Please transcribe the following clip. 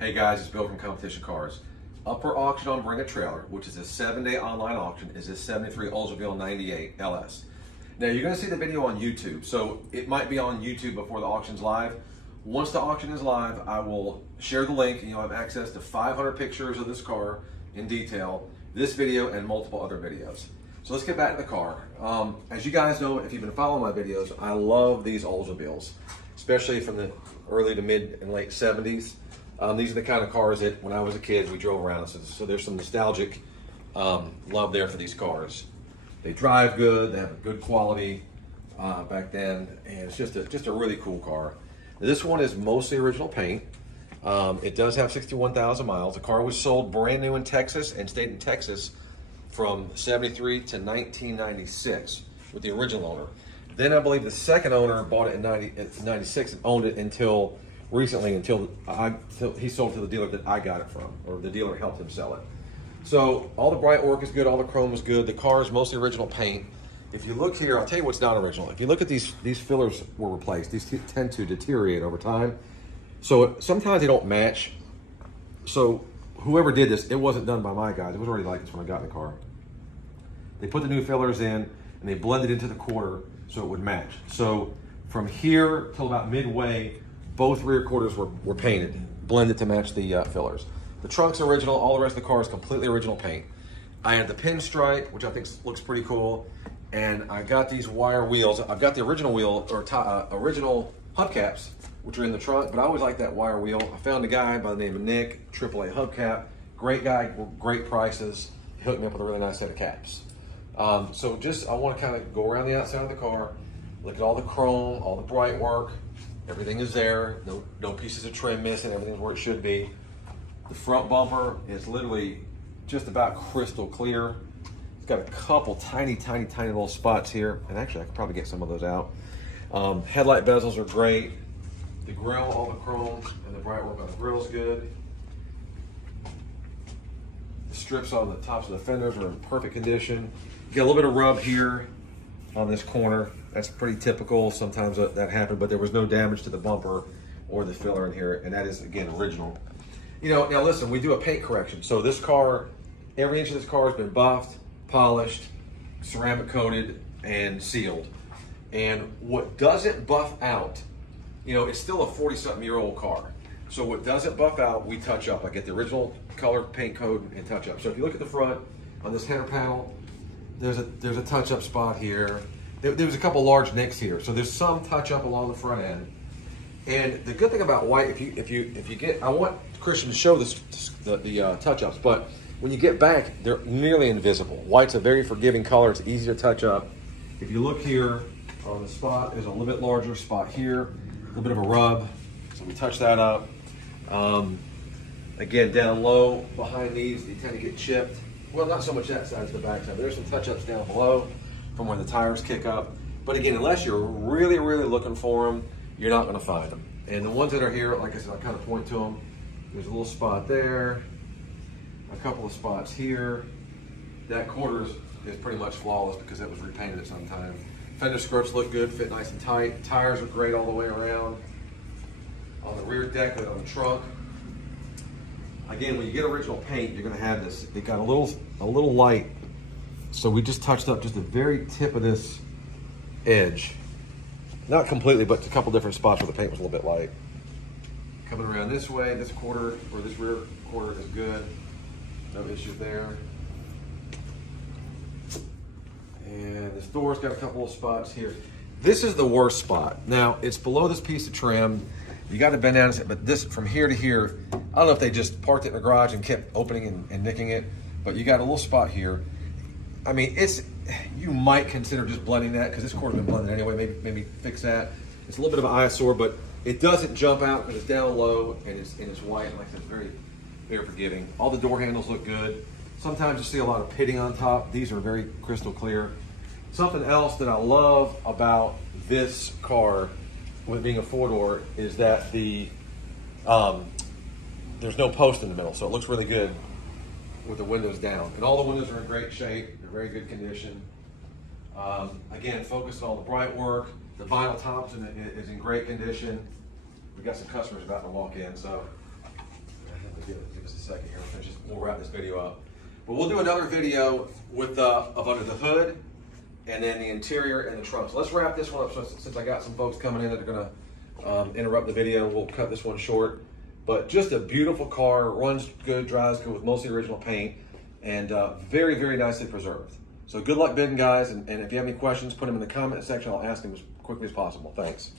Hey guys, it's Bill from Competition Cars. Up for auction on Bring a Trailer, which is a 7-day online auction, is this 73 Oldsmobile 98 LS. Now you're going to see the video on YouTube, so it might be on YouTube before the auction's live. Once the auction is live, I will share the link and you'll have access to 500 pictures of this car in detail, this video and multiple other videos. So let's get back to the car. As you guys know, if you've been following my videos, I love these Oldsmobiles, especially from the early to mid and late 70s. These are the kind of cars that when I was a kid we drove around, so there's some nostalgic love there for these cars. They drive good, they have a good quality back then, and it's just a really cool car. This one is mostly original paint. It does have 61,000 miles. The car was sold brand new in Texas and stayed in Texas from 73 to 1996 with the original owner. Then I believe the second owner bought it in 96 and owned it until recently, until he sold to the dealer that I got it from, or the dealer helped him sell it. So all the bright work is good, all the chrome is good. The car is mostly original paint. If you look here, I'll tell you what's not original. If you look at these fillers were replaced. These tend to deteriorate over time. So sometimes they don't match. So whoever did this, it wasn't done by my guys. It was already like this when I got in the car. They put the new fillers in and they blended into the quarter so it would match. So from here till about midway, both rear quarters were painted, blended to match the fillers. The trunk's original, all the rest of the car is completely original paint. I had the pinstripe, which I think looks pretty cool, and I got these wire wheels. I've got the original wheel, or original hubcaps, which are in the trunk, but I always like that wire wheel. I found a guy by the name of Nick, AAA hubcap, great guy, great prices. He hooked me up with a really nice set of caps. So I want to kind of go around the outside of the car, look at all the chrome, all the bright work. Everything is there, no pieces of trim missing, everything's where it should be. The front bumper is literally just about crystal clear. It's got a couple tiny little spots here, and actually I could probably get some of those out. Headlight bezels are great. The grille, all the chrome and the bright work on the grille is good. The strips on the tops of the fenders are in perfect condition. You get a little bit of rub here on this corner. That's pretty typical. Sometimes that happens, but there was no damage to the bumper or the filler in here, and that is, again, original. You know, now listen, we do a paint correction. So this car, every inch of this car has been buffed, polished, ceramic coated, and sealed. And what doesn't buff out, you know, it's still a 40-something-year-old car. So what doesn't buff out, we touch up. I get the original color paint code and touch up. So if you look at the front on this header panel, there's a touch-up spot here. There was a couple large nicks here, so there's some touch-up along the front end. And the good thing about white, if you get, I want Christian to show the touch-ups, but when you get back, they're nearly invisible. White's a very forgiving color. It's easy to touch up. If you look here on the spot, there's a little bit larger spot here, a little bit of a rub, so we touch that up. Again, down low behind these, they tend to get chipped. Well, not so much that side as the back side. There's some touch-ups down below from where the tires kick up. But again, unless you're really looking for them, you're not gonna find them. And the ones that are here, like I said, I kind of point to them. There's a little spot there, a couple of spots here. That quarter is pretty much flawless because it was repainted at some time. Fender skirts look good, fit nice and tight. Tires are great all the way around. On the rear deck and on the trunk. Again, when you get original paint, you're gonna have this. It got a little light. So we just touched up just the very tip of this edge. Not completely, but a couple different spots where the paint was a little bit light. Coming around this way, this quarter, or this rear quarter is good. No issues there. And this door's got a couple of spots here. This is the worst spot. Now, it's below this piece of trim. You got to bend down, but this, from here to here, I don't know if they just parked it in the garage and kept opening and nicking it, but you got a little spot here. I mean, you might consider just blending that because this quarter's been blended anyway. Maybe fix that. It's a little bit of an eyesore, but it doesn't jump out because it's down low and it's white. Like I said, it's very forgiving. All the door handles look good. Sometimes you see a lot of pitting on top. These are very crystal clear. Something else that I love about this car, with being a four-door, is that there's no post in the middle, so it looks really good with the windows down. And all the windows are in great shape. They're very good condition. Again, focus on all the bright work. The vinyl tops is in great condition. We got some customers about to walk in, so wrap this video up. But we'll do another video with of under the hood and then the interior and the trunk. So let's wrap this one up since I got some folks coming in that are gonna interrupt the video. We'll cut this one short. But just a beautiful car, runs good, drives good with mostly original paint, and very, very nicely preserved. So good luck bidding, guys, and if you have any questions, put them in the comment section. I'll ask them as quickly as possible. Thanks.